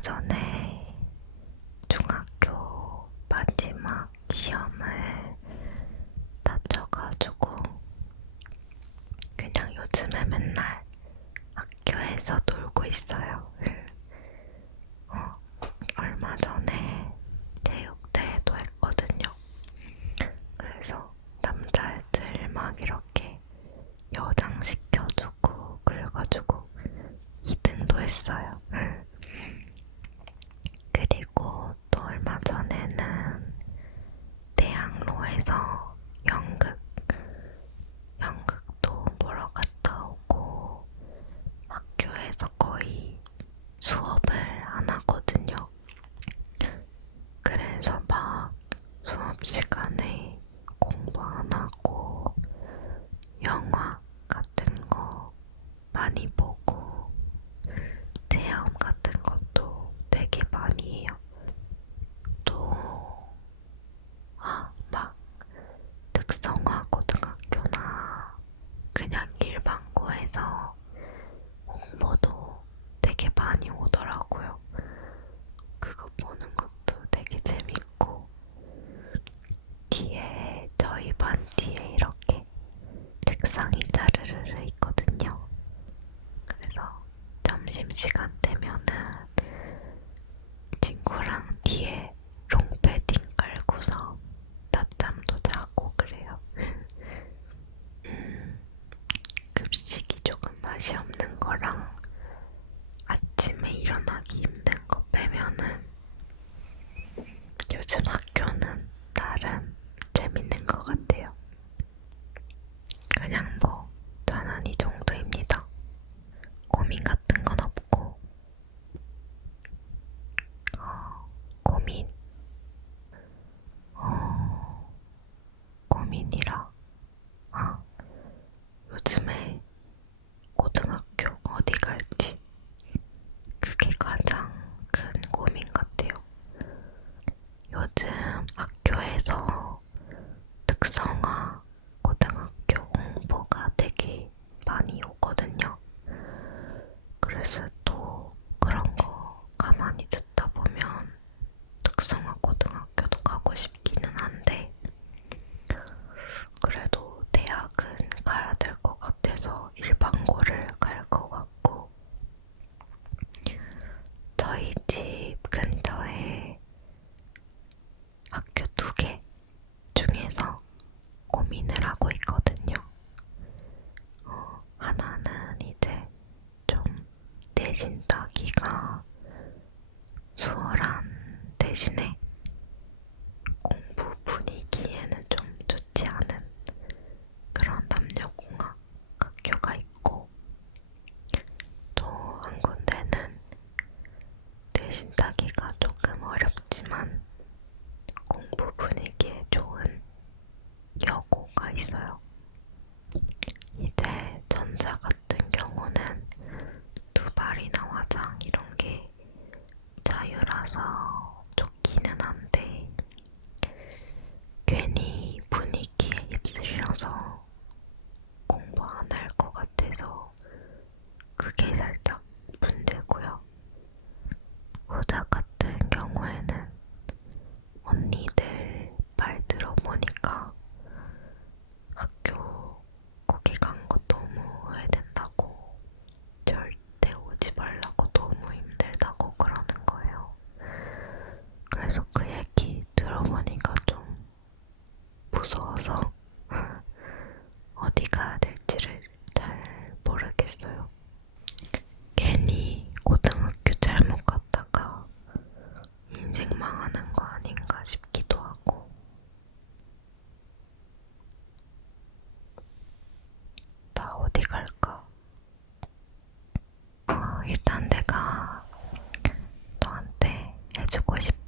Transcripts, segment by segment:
전에 중학교 마지막 시험 Thank you. 주고 싶어요.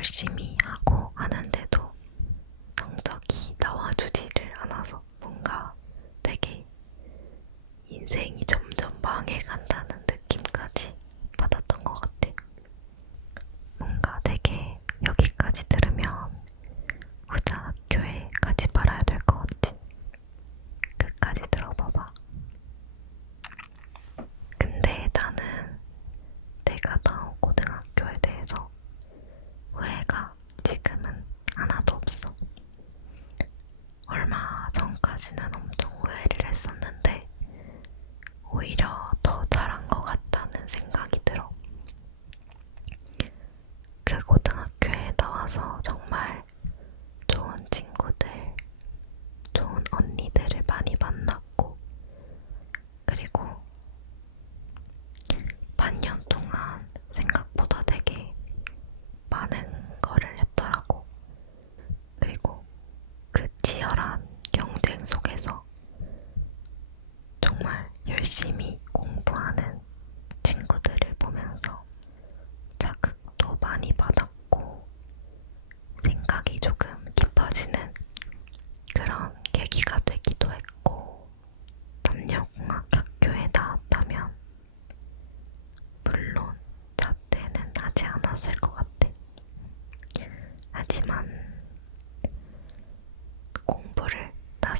열심히 하고 하는데도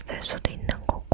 않았을 수도 있는 거.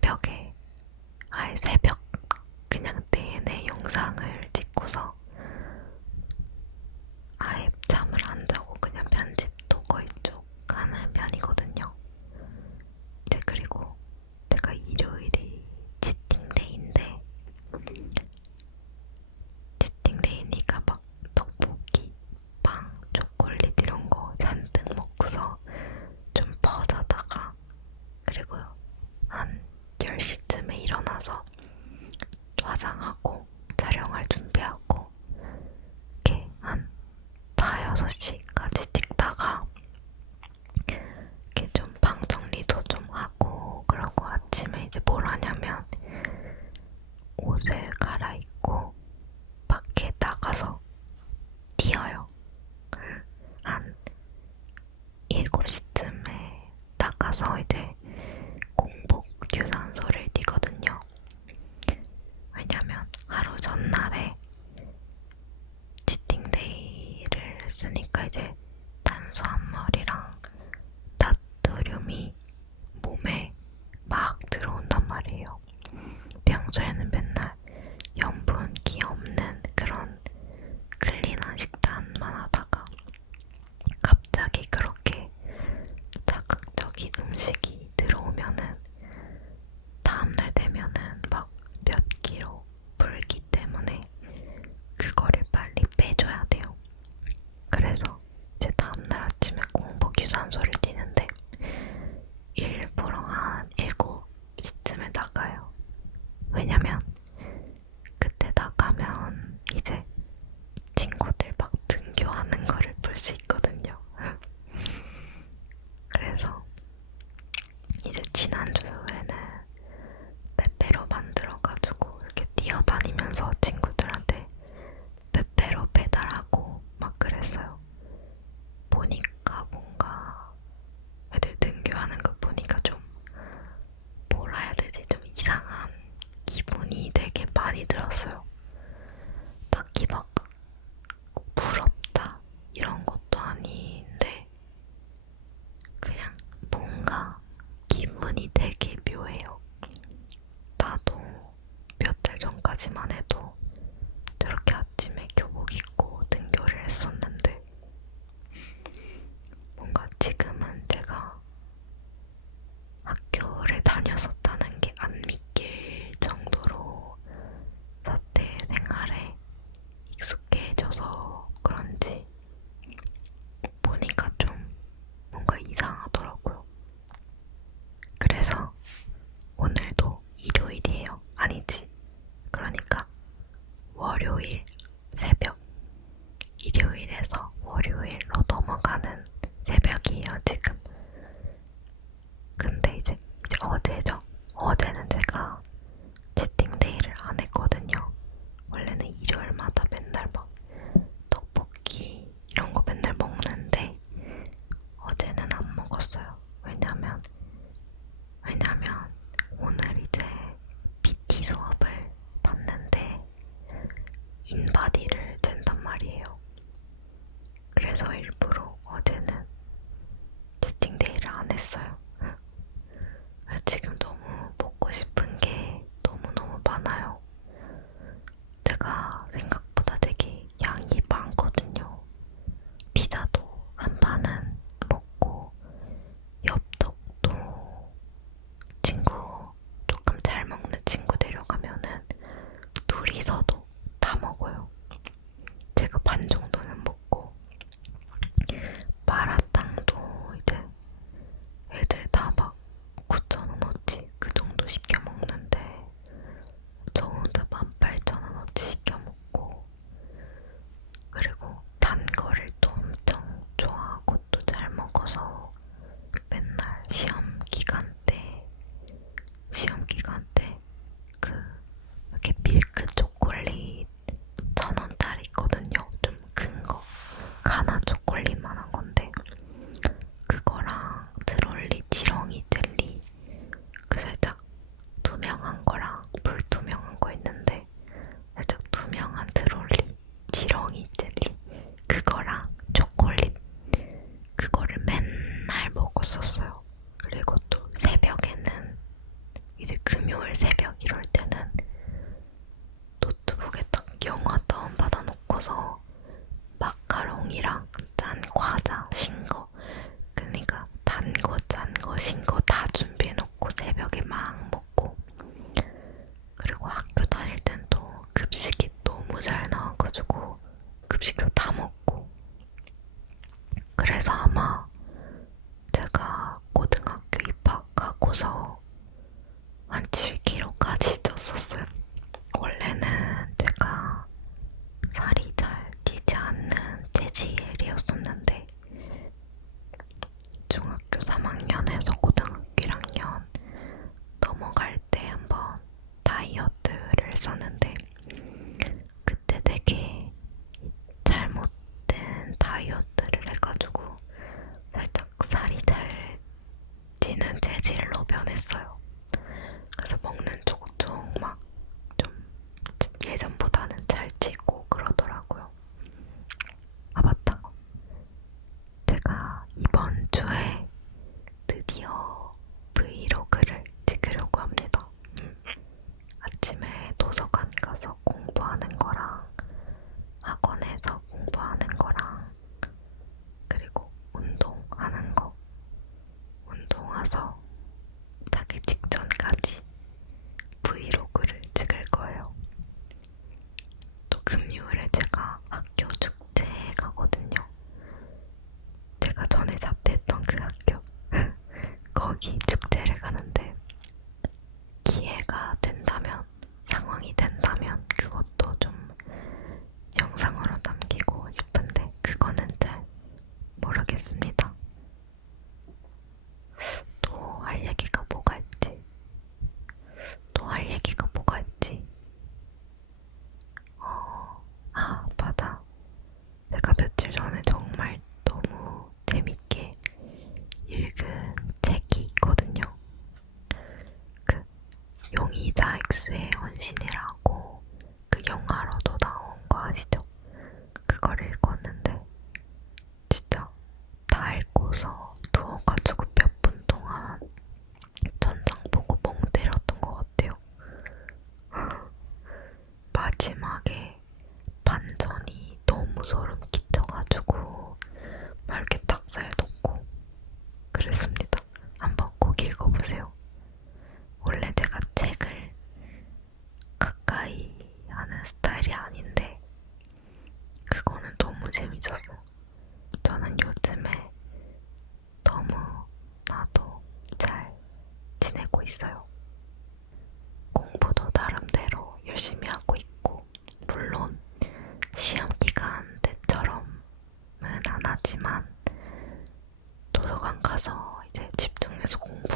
새벽에 아예 새벽 그냥 내내 영상을 저는 새벽이에요 지금. 근데 이제, 이제 어제죠. 어제는 제가 엑스의 헌신이라고. 있어요. 공부도 나름대로 열심히 하고 있고, 물론 시험 기간 때처럼은 안 하지만 도서관 가서 이제 집중해서 공부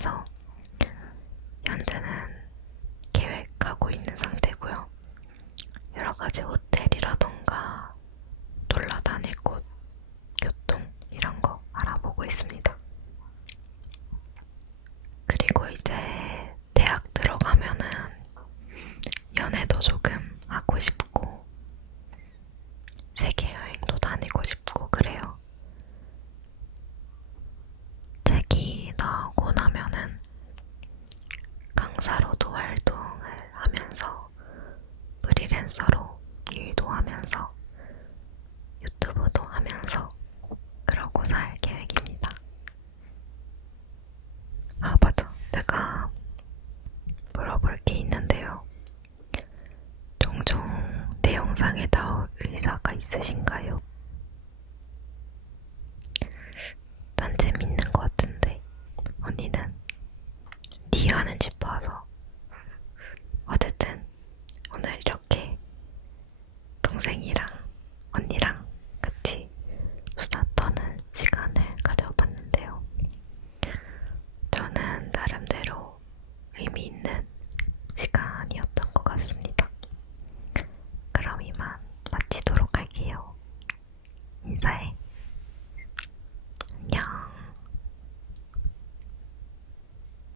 해서 현재는 계획하고 있는 상태고요. 여러 가지 호텔이라던가 놀러 다닐 곳, 교통 이런 거 알아보고 있습니다. 그리고 이제 대학 들어가면은 연애도 조금 하고 싶고 세계 여행도 다니고 싶고 그래요. 책이 나오고 나면은 강사로도 활동을 하면서 프리랜서로 일도 하면서 유튜브도 하면서 그러고 살 계획입니다. 아, 맞아. 내가 물어볼 게 있는데요. 종종 내 영상에 나올 의사가 있으신가요?